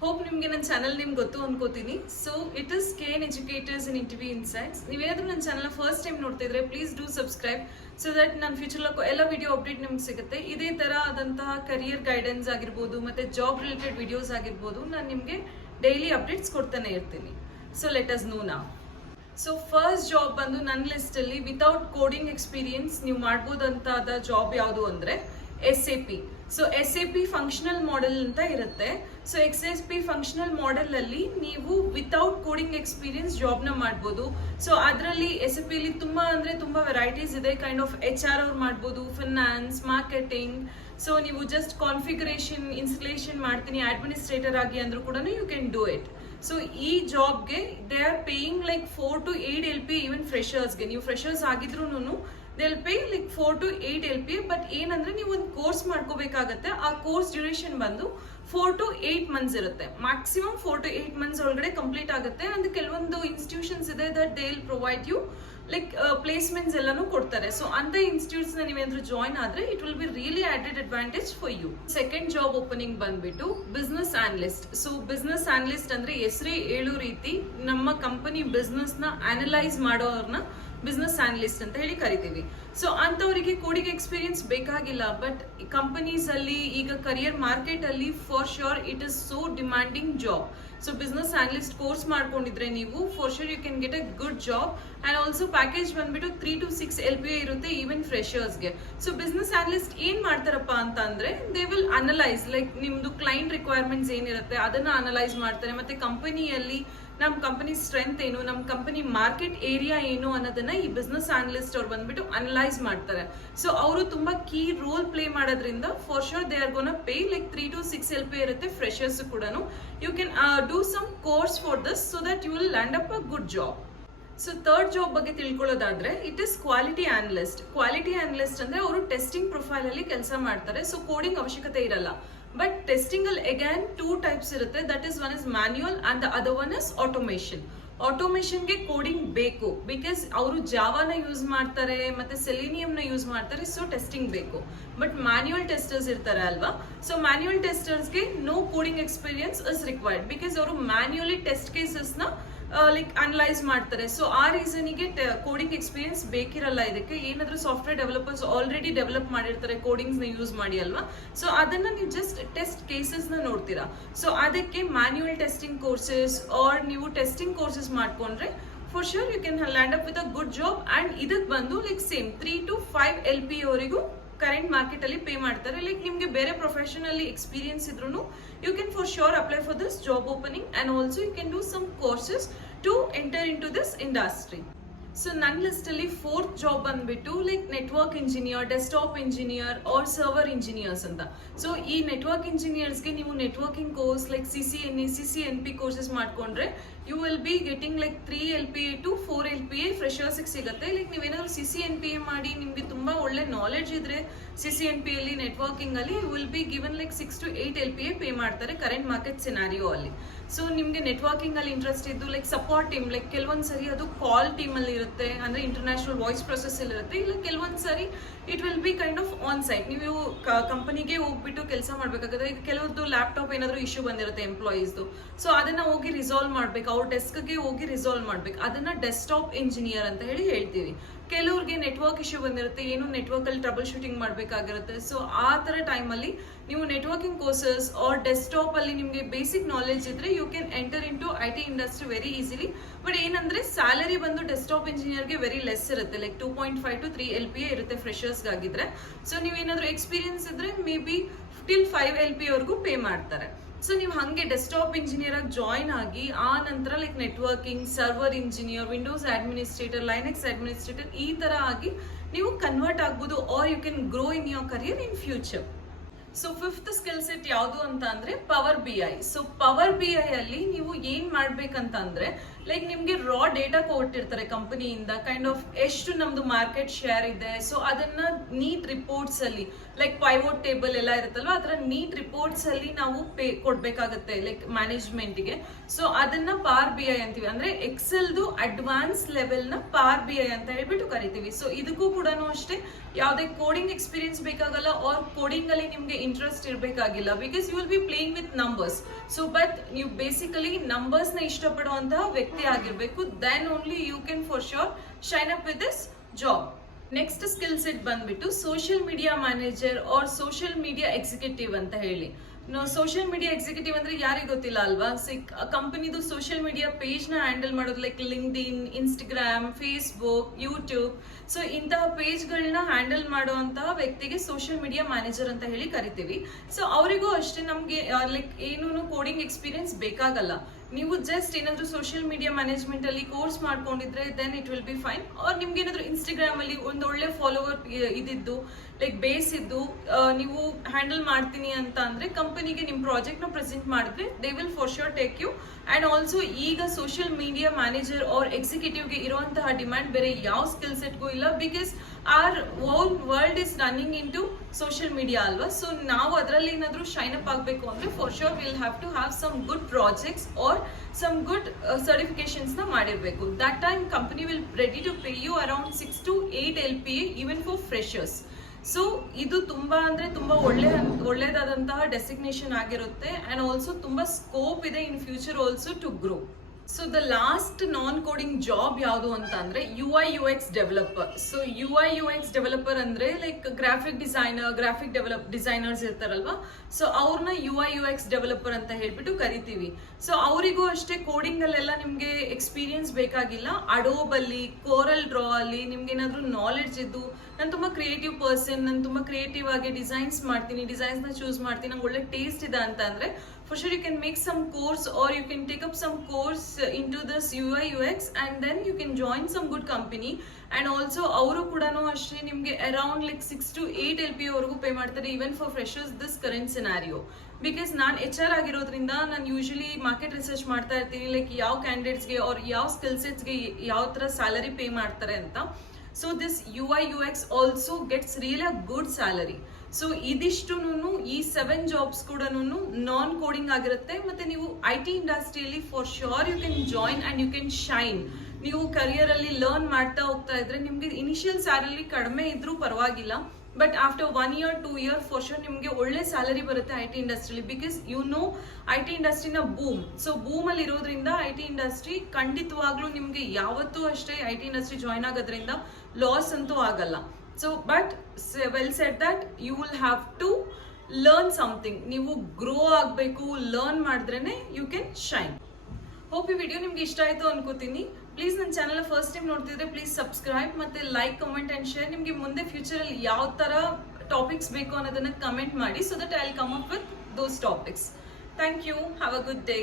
Hope ನಿಮಗೆ ನನ್ನ channel ನಿಮ್ಗೆ ಗೊತ್ತು ಅನ್ಕೋತೀನಿ. So it is KN educators in interview insights. ನೀವೇನಾದ್ರೂ ನನ್ನ ಚಾನಲ್ ಫಸ್ಟ್ ಟೈಮ್ ನೋಡ್ತಾ ಇದ್ರೆ please do subscribe so that ನನ್ನ ಫ್ಯೂಚರ್ ಎಲ್ಲ ವಿಡಿಯೋ ಅಪ್ಡೇಟ್ ನಿಮ್ಗೆ ಸಿಗುತ್ತೆ. ಇದೇ ತರ ಆದಂತಹ ಕರಿಯರ್ ಗೈಡೆನ್ಸ್ ಆಗಿರ್ಬೋದು ಮತ್ತೆ ಜಾಬ್ ರಿಲೇಟೆಡ್ ವಿಡಿಯೋಸ್ ಆಗಿರ್ಬೋದು ನಾನು ನಿಮಗೆ ಡೈಲಿ ಅಪ್ಡೇಟ್ಸ್ ಕೊಡ್ತಾನೆ ಇರ್ತೀನಿ. So let us know now. So first job ಬಂದು ನನ್ನ ಲಿಸ್ಟ್ ಅಲ್ಲಿ ವಿತೌಟ್ ಕೋಡಿಂಗ್ ಎಕ್ಸ್ಪೀರಿಯನ್ಸ್ ನೀವು ಮಾಡ್ಬೋದಂತಾದ ಜಾಬ್ ಯಾವುದು ಅಂದ್ರೆ SAP. So SAP functional model ಅಂತ ಇರುತ್ತೆ. ಸೊ SAP ಫಂಕ್ಷನಲ್ ಮಾಡೆಲ್ ಅಲ್ಲಿ ನೀವು ವಿತೌಟ್ ಕೋಡಿಂಗ್ ಎಕ್ಸ್ಪೀರಿಯನ್ಸ್ ಜಾಬ್ ನ ಮಾಡ್ಬೋದು. ಸೊ ಅದರಲ್ಲಿ SAP ಅಲ್ಲಿ ತುಂಬಾ ವೆರೈಟೀಸ್ ಇದೆ. ಕೈಂಡ್ ಆಫ್ HR ಅವ್ರು ಮಾಡ್ಬೋದು, ಫಿನಾನ್ಸ್, ಮಾರ್ಕೆಟಿಂಗ್. ಸೊ ನೀವು ಜಸ್ಟ್ ಕಾನ್ಫಿಗರೇಷನ್ ಇನ್ಸ್ಟಲೇಷನ್ ಮಾಡ್ತೀನಿ ಅಡ್ಮಿನಿಸ್ಟ್ರೇಟರ್ ಆಗಿ ಅಂದ್ರೂ ಕೂಡ you can do it. So ಈ ಜಾಬ್ಗೆ they are paying like 4 to 8 LPA. Even ಫ್ರೆಶರ್ಸ್ಗೆ, ನೀವು ಫ್ರೆಶರ್ಸ್ ಆಗಿದ್ರು they will pay like 4 to 8 LPA. But ಏನಂದ್ರೆ ನೀವು ಒಂದು ಕೋರ್ಸ್ ಮಾಡ್ಕೋಬೇಕಾಗತ್ತೆ. ಆ ಕೋರ್ಸ್ ಡ್ಯೂರೇಷನ್ ಬಂದು 4 to 8 ಮಂತ್ಸ್ ಇರುತ್ತೆ. ಮ್ಯಾಕ್ಸಿಮಮ್ 4 to 8 ಮಂತ್ಸ್ ಒಳಗಡೆ ಕಂಪ್ಲೀಟ್ ಆಗುತ್ತೆ. ಅಂಡ್ ಕೆಲವೊಂದು ಇನ್ಸ್ಟಿಟ್ಯೂಷನ್ಸ್ ಇದೆ that they will provide you like placements ಎಲ್ಲಾನು ಕೊಡ್ತಾರೆ. ಸೊ ಅಂತ ಇನ್ಸ್ಟಿಟ್ಯೂಟ್ಸ್ ನ ನೀವೇನಾದ್ರೂ ಜಾಯ್ನ್ ಆದ್ರೆ it will be really added advantage for you. Second job opening ಬಂದ್ಬಿಟ್ಟು business analyst. So business analyst ಅಂದ್ರೆ ಹೆಸರೇ ಹೇಳೋ ರೀತಿ ನಮ್ಮ ಕಂಪನಿ ಬಿಸ್ನೆಸ್ ನ ಅನಲೈಸ್ ಮಾಡೋರ್ನ ಬಿಸ್ನೆಸ್ ಅನಲಿಸ್ಟ್ ಅಂತ ಹೇಳಿ ಕರಿತೀವಿ. ಸೊ ಅಂತವರಿಗೆ ಕೋಡಿಂಗ್ ಎಕ್ಸ್ಪೀರಿಯನ್ಸ್ ಬೇಕಾಗಿಲ್ಲ. ಬಟ್ ಕಂಪನೀಸ್ ಅಲ್ಲಿ ಈಗ ಕರಿಯರ್ ಮಾರ್ಕೆಟ್ ಅಲ್ಲಿ for sure it is so demanding job. So business analyst course ಮಾಡ್ಕೊಂಡಿದ್ರೆ ನೀವು for sure you can get a good job. And also package ಬಂದ್ಬಿಟ್ಟು 3 to 6 LPA ಇರುತ್ತೆ even ಫ್ರೆಶರ್ಸ್ಗೆ. So business analyst ಏನ್ ಮಾಡ್ತಾರಪ್ಪ ಅಂತ ಅಂದ್ರೆ ದೇ ವಿಲ್ ಅನಲೈಸ್ ಲೈಕ್ ನಿಮ್ದು ಕ್ಲೈಂಟ್ ರಿಕ್ವೈರ್ಮೆಂಟ್ಸ್ ಏನಿರುತ್ತೆ ಅದನ್ನ ಅನಲೈಸ್ ಮಾಡ್ತಾರೆ. ಮತ್ತೆ ಕಂಪನಿಯಲ್ಲಿ ನಮ್ಮ ಕಂಪನಿ ಸ್ಟ್ರೆಂತ್ ಏನು, ನಮ್ಮ ಕಂಪನಿ ಮಾರ್ಕೆಟ್ ಏರಿಯಾ ಏನು ಅನ್ನೋದನ್ನ ಈ ಬಿಸ್ನೆಸ್ ಅನಲಿಸ್ಟ್ ಅವ್ರು ಬಂದ್ಬಿಟ್ಟು ಅನಲೈಸ್ ಮಾಡ್ತಾರೆ. ಸೊ ಅವರು ತುಂಬಾ ಕೀ ರೋಲ್ ಪ್ಲೇ ಮಾಡೋದ್ರಿಂದ for sure they are gonna pay like 3 to 6 LPA ಇರುತ್ತೆ. ಫ್ರೆಶರ್ಸ್ ಕೂಡ you can do some course for this so that you will land up a good job. So third job ಬಗ್ಗೆ ತಿಳ್ಕೊಳ್ಳೋದಾದ್ರೆ it is quality analyst. Quality analyst ಅಂದ್ರೆ ಅವರು testing profile ಅಲ್ಲಿ ಕೆಲಸ ಮಾಡ್ತಾರೆ. So coding ಅವಶ್ಯಕತೆ ಇರಲ್ಲ. ಬಟ್ ಟೆಸ್ಟಿಂಗ್ ಅಲ್ಲಿ ಅಗೇನ್ 2 ಟೈಪ್ಸ್ ಇರುತ್ತೆ. That is one is manual and the other one is automation. ಆಟೋಮೇಷನ್ಗೆ ಕೋಡಿಂಗ್ ಬೇಕು ಬಿಕಾಸ್ ಅವರು ಜಾವಾನ ಯೂಸ್ ಮಾಡ್ತಾರೆ ಮತ್ತೆ ಸೆಲಿನಿಯಂ ನ ಯೂಸ್ ಮಾಡ್ತಾರೆ. ಸೊ ಟೆಸ್ಟಿಂಗ್ ಬೇಕು. ಬಟ್ ಮ್ಯಾನ್ಯುಯಲ್ ಟೆಸ್ಟರ್ಸ್ ಇರ್ತಾರೆ ಅಲ್ವಾ. ಸೊ ಮ್ಯಾನ್ಯುಯಲ್ ಟೆಸ್ಟರ್ಸ್ಗೆ no coding experience is required because ಅವರು ಮ್ಯಾನ್ಯುಯಲಿ ಟೆಸ್ಟ್ ಕೇಸಸ್ ನ ಲೈಕ್ ಅನಲೈಸ್ ಮಾಡ್ತಾರೆ. ಸೊ ಆ ರೀಸನ್ಗೆ ಕೋಡಿಂಗ್ ಎಕ್ಸ್ಪೀರಿಯನ್ಸ್ ಬೇಕಿರಲ್ಲ. ಇದಕ್ಕೆ ಏನಾದ್ರೂ ಸಾಫ್ಟ್ವೇರ್ ಡೆವಲಪರ್ಸ್ ಆಲ್ರೆಡಿ ಡೆವಲಪ್ ಮಾಡಿರ್ತಾರೆ ಕೋಡಿಂಗ್ಸ್ ನ ಯೂಸ್ ಮಾಡಿ ಅಲ್ವಾ. ಸೊ ಅದನ್ನ ನೀವು ಜಸ್ಟ್ ಟೆಸ್ಟ್ ಕೇಸಸ್ ನ ನೋಡ್ತೀರಾ. ಸೊ ಅದಕ್ಕೆ ಮ್ಯಾನ್ಯುಯಲ್ ಟೆಸ್ಟಿಂಗ್ ಕೋರ್ಸಸ್ ಆರ್ ನೀವು ಟೆಸ್ಟಿಂಗ್ ಕೋರ್ಸಸ್ ಮಾಡ್ಕೊಂಡ್ರೆ for sure you can land up with a good job. And ಇದಕ್ ಬಂದು ಲೈಕ್ ಸೇಮ್ 3 to 5 LPA ಅವರಿಗೂ ಕರೆಂಟ್ ಮಾರ್ಕೆಟ್ ಅಲ್ಲಿ ಪೇ ಮಾಡ್ತಾರೆ. ಲೈಕ್ ನಿಮ್ಗೆ ಬೇರೆ ಪ್ರೊಫೆಷನ್ ಅಲ್ಲಿ ಎಕ್ಸ್ಪೀರಿಯನ್ಸ್ ಇದ್ರು you can for sure apply for this job opening. And also you can do some courses to enter in to this industry. So ನನ್ನ list ಅಲ್ಲಿ fourth job ಬಂದ್ಬಿಟ್ಟು like network engineer, desktop engineer or server engineers ಅಂತ. So ಈ network ಇಂಜಿನಿಯರ್ಸ್ಗೆ ನೀವು networking course like CCNA, CCNP courses ಮಾಡ್ಕೊಂಡ್ರೆ you will be getting like 3 LPA to 4 LPA freshers ಸಿಗುತ್ತೆ. Like ನೀವೇನಾದ್ರು CCNPA ಮಾಡಿ ನಿಮ್ಗೆ ತುಂಬಾ ಒಳ್ಳೆ ನಾಲೆಡ್ಜ್ ಇದ್ರೆ CCNP ಅಲ್ಲಿ ನೆಟ್ವರ್ಕಿಂಗ್ ಅಲ್ಲಿ you will be given like 6 to 8 LPA pay ಮಾಡ್ತಾರೆ ಕರೆಂಟ್ ಮಾರ್ಕೆಟ್ ಸಿನಾರಿಯೋ ಅಲ್ಲಿ. ಸೊ ನಿಮ್ಗೆ ನೆಟ್ವರ್ಕಿಂಗ್ ಅಲ್ಲಿ ಇಂಟ್ರೆಸ್ಟ್ ಇದ್ದು ಲೈಕ್ ಸಪೋರ್ಟ್ ಟೀಮ್, ಲೈಕ್ ಕೆಲವೊಂದ್ ಸರಿ ಅದು ಕಾಲ್ ಟೀಮ್ ಅಲ್ಲಿ ಇರುತ್ತೆ ಅಂದ್ರೆ ಇಂಟರ್ನ್ಯಾಷನಲ್ ವಾಯ್ಸ್ ಪ್ರೊಸೆಸ್ ಅಲ್ಲಿ ಇರುತ್ತೆ. ಇಲ್ಲ ಕೆಲವೊಂದ್ ಸರಿ it will be kind of on site. ನೀವು ಕಂಪನಿಗೆ ಹೋಗ್ಬಿಟ್ಟು ಕೆಲಸ ಮಾಡ್ಬೇಕಾಗುತ್ತೆ. ಈಗ ಕೆಲವೊಂದು ಲ್ಯಾಪ್ಟಾಪ್ ಏನಾದ್ರು ಇಶ್ಯೂ ಬಂದಿರುತ್ತೆ ಎಂಪ್ಲಾಯೀಸ್ದು. ಸೊ ಅದನ್ನ ಹೋಗಿ ರಿಸಾಲ್ವ್ ಮಾಡ್ಬೇಕು, ಅವ್ರ ಡೆಸ್ಕ್ಗೆ ಹೋಗಿ ರಿಸಾಲ್ವ್ ಮಾಡ್ಬೇಕು. ಅದನ್ನ ಡೆಸ್ಕ್ಟಾಪ್ ಇಂಜಿನಿಯರ್ ಅಂತ ಹೇಳಿ ಹೇಳ್ತೀವಿ. ಕೆಲವ್ರಿಗೆ ನೆಟ್ವರ್ಕ್ ಇಶ್ಯೂ ಬಂದಿರುತ್ತೆ, ಏನು ನೆಟ್ವರ್ಕ್ ಅಲ್ಲಿ ಟ್ರಬಲ್ ಶೂಟಿಂಗ್ ಮಾಡ್ಬೇಕಾಗಿರುತ್ತೆ. ಸೊ ಆ ತರ ಟೈಮ್ ಅಲ್ಲಿ ನೀವು ನೆಟ್ವರ್ಕಿಂಗ್ ಕೋರ್ಸಸ್ ಆರ್ ಡೆಸ್ಕ್ಟಾಪ್ ಅಲ್ಲಿ ನಿಮ್ಗೆ ಬೇಸಿಕ್ ನಾಲೆಜ್ ಇದ್ರೆ you can enter in to IT industry very easily. But ಏನಂದ್ರೆ ಸ್ಯಾಲರಿ ಬಂದು ಡೆಸ್ಕ್ಟಾಪ್ ಇಂಜಿನಿಯರ್ಗೆ ವೆರಿ ಲೆಸ್ ಇರುತ್ತೆ. ಲೈಕ್ 2.5 to 3 LPA ಇರುತ್ತೆ ಫ್ರೆಶರ್ಸ್ ಆಗಿದ್ರೆ. ಸೊ ನೀವೇನಾದ್ರೂ ಎಕ್ಸ್ಪೀರಿಯನ್ಸ್ ಇದ್ರೆ ಮೇ ಬಿ ಟಿಲ್ 5 LPA ವರೆಗೂ ಪೇ ಮಾಡ್ತಾರೆ. ಸೊ ನೀವು ಹಂಗೆ ಡೆಸ್ಕ್ಟಾಪ್ ಇಂಜಿನಿಯರ್ ಆಗಿ ಜಾಯ್ನ್ ಆಗಿ ಆ ನಂತರ like networking, server engineer, Windows administrator, Linux administrator ಈ ತರ ಆಗಿ ನೀವು ಕನ್ವರ್ಟ್ ಆಗ್ಬೋದು are you can grow in your career in future. So fifth skill set ಯಾವುದು ಅಂತ ಅಂದ್ರೆ power BI. So power BI ಅಲ್ಲಿ ನೀವು ಏನ್ ಮಾಡ್ಬೇಕಂತ ಅಂದ್ರೆ ಲೈಕ್ ನಿಮ್ಗೆ ರಾ ಡೇಟಾ ಕೊಟ್ಟಿರ್ತಾರೆ ಕಂಪನಿಯಿಂದ ಕೈಂಡ್ ಆಫ್ ಎಷ್ಟು ನಮ್ದು ಮಾರ್ಕೆಟ್ ಶೇರ್ ಇದೆ. ಸೊ ಅದನ್ನ ನೀಟ್ ರಿಪೋರ್ಟ್ಸ್ ಅಲ್ಲಿ ಲೈಕ್ ಪೈವೋಟ್ ಟೇಬಲ್ ಎಲ್ಲ ಇರುತ್ತಲ್ವಾ, ಅದರ ನೀಟ್ ರಿಪೋರ್ಟ್ಸ್ ಅಲ್ಲಿ ನಾವು ಕೊಡ್ಬೇಕಾಗತ್ತೆ ಲೈಕ್ ಮ್ಯಾನೇಜ್ಮೆಂಟ್ಗೆ. ಸೊ ಅದನ್ನ ಪಾರ್ ಬಿ ಐ ಅಂತೀವಿ, ಅಂದ್ರೆ ಎಕ್ಸೆಲ್ದು ಅಡ್ವಾನ್ಸ್ ಲೆವೆಲ್ ನ ಪಾರ್ ಬಿ ಐ ಅಂತ ಹೇಳ್ಬಿಟ್ಟು ಕರಿತೀವಿ. ಸೊ ಇದಕ್ಕೂ ಕೂಡ ಅಷ್ಟೇ ಯಾವುದೇ ಕೋಡಿಂಗ್ ಎಕ್ಸ್ಪೀರಿಯನ್ಸ್ ಬೇಕಾಗಲ್ಲ, ಆರ್ ಕೋಡಿಂಗ್ ಅಲ್ಲಿ ನಿಮ್ಗೆ ಇಂಟ್ರೆಸ್ಟ್ ಇರಬೇಕಾಗಿಲ್ಲ, because you will be playing with numbers. So but ನೀವು ಬೇಸಿಕಲಿ ನಂಬರ್ಸ್ ನ ಇಷ್ಟಪಡುವಂತಹ ವ್ಯಕ್ತಿ ಆಗಿರ್ಬೇಕು, then only you can for sure shine up with this job. Next skill set ಬಂದ್ಬಿಟ್ಟು social media manager or social media executive ಅಂತ ಹೇಳಿ. Social media executive ಅಂದ್ರೆ ಯಾರಿಗೆ ಗೊತ್ತಿಲ್ಲ ಅಲ್ವಾ? ಕಂಪನಿದು ಸೋಷಿಯಲ್ ಮೀಡಿಯಾ ಪೇಜ್ ನ ಹ್ಯಾಂಡಲ್ ಮಾಡೋದು, ಲೈಕ್ ಲಿಂಕ್ಡ್ ಇನ್, ಇನ್ಸ್ಟಾಗ್ರಾಮ್, ಫೇಸ್ಬುಕ್, ಯೂಟ್ಯೂಬ್. ಸೊ ಇಂತಹ ಪೇಜ್ ಗಳನ್ನ ಹ್ಯಾಂಡಲ್ ಮಾಡುವಂತಹ ವ್ಯಕ್ತಿಗೆ ಸೋಷಿಯಲ್ ಮೀಡಿಯಾ ಮ್ಯಾನೇಜರ್ ಅಂತ ಹೇಳಿ ಕರಿತೀವಿ. ಸೊ ಅವರಿಗೂ ಅಷ್ಟೇ ನಮ್ಗೆ ಲೈಕ್ ಏನೂ ಕೋಡಿಂಗ್ ಎಕ್ಸ್ಪೀರಿಯನ್ಸ್ ಬೇಕಾಗಲ್ಲ. ನೀವು ಜಸ್ಟ್ ಏನಾದ್ರು ಸೋಷಿಯಲ್ ಮೀಡಿಯಾ ಮ್ಯಾನೇಜ್ಮೆಂಟ್ ಅಲ್ಲಿ ಕೋರ್ಸ್ ಮಾಡ್ಕೊಂಡಿದ್ರೆ then it will be fine. Or ನಿಮ್ಗೆ ಏನಾದ್ರು ಇನ್ಸ್ಟಾಗ್ರಾಮ್ ಅಲ್ಲಿ ಒಂದು ಒಳ್ಳೆ ಫಾಲೋವರ್ ಇದಿದ್ದು ಲೈಕ್ ಬೇಸ್ ಇದ್ದು ನೀವು ಹ್ಯಾಂಡಲ್ ಮಾಡ್ತೀನಿ ಅಂತ ಅಂದ್ರೆ ಕಂಪನಿಗೆ ನಿಮ್ ಪ್ರಾಜೆಕ್ಟ್ ನ ಪ್ರೆಸೆಂಟ್ ಮಾಡಿದ್ರೆ they will for sure take you. And also ಈಗ ಸೋಷಿಯಲ್ ಮೀಡಿಯಾ ಮ್ಯಾನೇಜರ್ ಆರ್ ಎಕ್ಸಿಕ್ಯೂಟಿವ್ಗೆ ಇರುವಂತಹ ಡಿಮ್ಯಾಂಡ್ ಬೇರೆ ಯಾವ ಸ್ಕಿಲ್ ಸೆಟ್ಗೂ ಇಲ್ಲ, because our whole world is running in to social media ಅಲ್ವಾ. ಸೊ ನಾವು ಅದರಲ್ಲಿ ಏನಾದ್ರು ಶೈನ್ ಅಪ್ ಆಗಬೇಕು ಅಂದ್ರೆ for sure will have to have some good projects or some good certifications ನ ಮಾಡಿರ್ಬೇಕು. That time company will ready to pay you around 6 to 8 LPA even for freshers. So ಇದು ತುಂಬಾ ಅಂದ್ರೆ ತುಂಬಾ ಒಳ್ಳೆದಾದಂತಹ ಡೆಸಿಗ್ನೇಷನ್ ಆಗಿರುತ್ತೆ. ಅಂಡ್ ಆಲ್ಸೋ ತುಂಬಾ scope ಇದೆ in future also to grow. So the last non coding job ಯಾವುದು ಅಂತ ಅಂದ್ರೆ UI/UX developer. So UI/UX developer ಅಂದ್ರೆ ಲೈಕ್ ಗ್ರಾಫಿಕ್ ಡಿಸೈನರ್ಸ್ ಇರ್ತಾರಲ್ವಾ, ಸೊ ಅವ್ರನ್ನ UI/UX ಡೆವಲಪರ್ ಅಂತ ಹೇಳ್ಬಿಟ್ಟು ಕರಿತೀವಿ. ಸೊ ಅವರಿಗೂ ಅಷ್ಟೇ ಕೋಡಿಂಗ್ ಅಲ್ಲೆಲ್ಲ ನಿಮ್ಗೆ ಎಕ್ಸ್ಪೀರಿಯನ್ಸ್ ಬೇಕಾಗಿಲ್ಲ. ಅಡೋಬ್ ಅಲ್ಲಿ, ಕೋರಲ್ ಡ್ರಾ ಅಲ್ಲಿ ನಿಮ್ಗೆ ಏನಾದ್ರು ನಾಲೆಡ್ಜ್ ಇದ್ದು, ನಾನು ತುಂಬಾ ಕ್ರಿಯೇಟಿವ್ ಪರ್ಸನ್, ನಾನು ತುಂಬಾ ಕ್ರಿಯೇಟಿವ್ ಆಗಿ ಡಿಸೈನ್ಸ್ ಮಾಡ್ತೀನಿ, ಡಿಸೈನ್ಸ್ ನ ಚೂಸ್ ಮಾಡ್ತೀನಿ, ನಂಗೆ ಒಳ್ಳೆ ಟೇಸ್ಟ್ ಇದೆ ಅಂತ ಅಂದ್ರೆ for sure you can make some course or you can take up some course into this UI/UX and then you can join some good company. And also ಅವರು ಕೂಡ ಅಷ್ಟೇ ನಿಮ್ಗೆ ಅರೌಂಡ್ ಲೈಕ್ 6 to 8 LPA ವರೆಗೂ pay ಮಾಡ್ತಾರೆ even for freshers this current scenario. Because ನಾನು HR ಆಗಿರೋದ್ರಿಂದ ನಾನು usually market research ಮಾಡ್ತಾ ಇರ್ತೀನಿ, ಲೈಕ್ ಯಾವ ಕ್ಯಾಂಡಿಡೇಟ್ಸ್ಗೆ ಅವ್ರ ಯಾವ ಸ್ಕಿಲ್ ಸೆಟ್ಸ್ಗೆ ಯಾವ ತರ ಸ್ಯಾಲರಿ ಪೇ ಮಾಡ್ತಾರೆ ಅಂತ. So this UI/UX also gets really a good salary. So ಇದಿಷ್ಟು ಈ 7 ಜಾಬ್ಸ್ ಕೂಡ ನಾನ್ ಕೋಡಿಂಗ್ ಆಗಿರುತ್ತೆ. ಮತ್ತೆ ನೀವು IT ಇಂಡಸ್ಟ್ರಿಯಲ್ಲಿ for sure you can join and you can shine. ನೀವು ಕರಿಯರ್ ಅಲ್ಲಿ ಲರ್ನ್ ಮಾಡ್ತಾ ಹೋಗ್ತಾ ಇದ್ರೆ ನಿಮ್ಗೆ ಇನಿಷಿಯಲ್ ಸ್ಯಾಲರಿ ಕಡಿಮೆ ಇದ್ರೂ ಪರವಾಗಿಲ್ಲ, but after 1 year 2 year for sure ನಿಮ್ಗೆ ಒಳ್ಳೆ ಸ್ಯಾಲರಿ ಬರುತ್ತೆ IT ಇಂಡಸ್ಟ್ರಿಲಿ. ಬಿಕಾಸ್ IT ಇಂಡಸ್ಟ್ರಿನ ಬೂಮ್. ಸೊ ಬೂಮ್ ಅಲ್ಲಿ ಇರೋದ್ರಿಂದ IT ಇಂಡಸ್ಟ್ರಿ ಖಂಡಿತವಾಗ್ಲೂ ನಿಮ್ಗೆ ಯಾವತ್ತೂ ಅಷ್ಟೇ IT ಇಂಡಸ್ಟ್ರಿ ಜಾಯಿನ್ ಆಗೋದ್ರಿಂದ ಲಾಸ್ ಅಂತೂ ಆಗಲ್ಲ. So but well said that you will have to learn something. ನೀವು ಗ್ರೋ ಆಗಬೇಕು, ಲರ್ನ್ ಮಾಡಿದ್ರೇನೆ ಯು ಕ್ಯಾನ್ ಶೈನ್. ಹೋಪ್ ಈ ವಿಡಿಯೋ ನಿಮ್ಗೆ ಇಷ್ಟ ಆಯ್ತು ಅನ್ಕೋತೀನಿ. ಪ್ಲೀಸ್ ನನ್ನ ಚಾನಲ್ ಫಸ್ಟ್ ಟೈಮ್ ನೋಡ್ತಿದ್ರೆ ಪ್ಲೀಸ್ ಸಬ್ಸ್ಕ್ರೈಬ್, ಮತ್ತೆ ಲೈಕ್, ಕಮೆಂಟ್ ಅಂಡ್ ಶೇರ್. ನಿಮ್ಗೆ ಮುಂದೆ ಫ್ಯೂಚರ್ ಅಲ್ಲಿ ಯಾವ ತರ ಟಾಪಿಕ್ಸ್ ಬೇಕು ಅನ್ನೋದನ್ನ ಕಮೆಂಟ್ ಮಾಡಿ, so that I will come up with those topics. Thank you. Have a good day.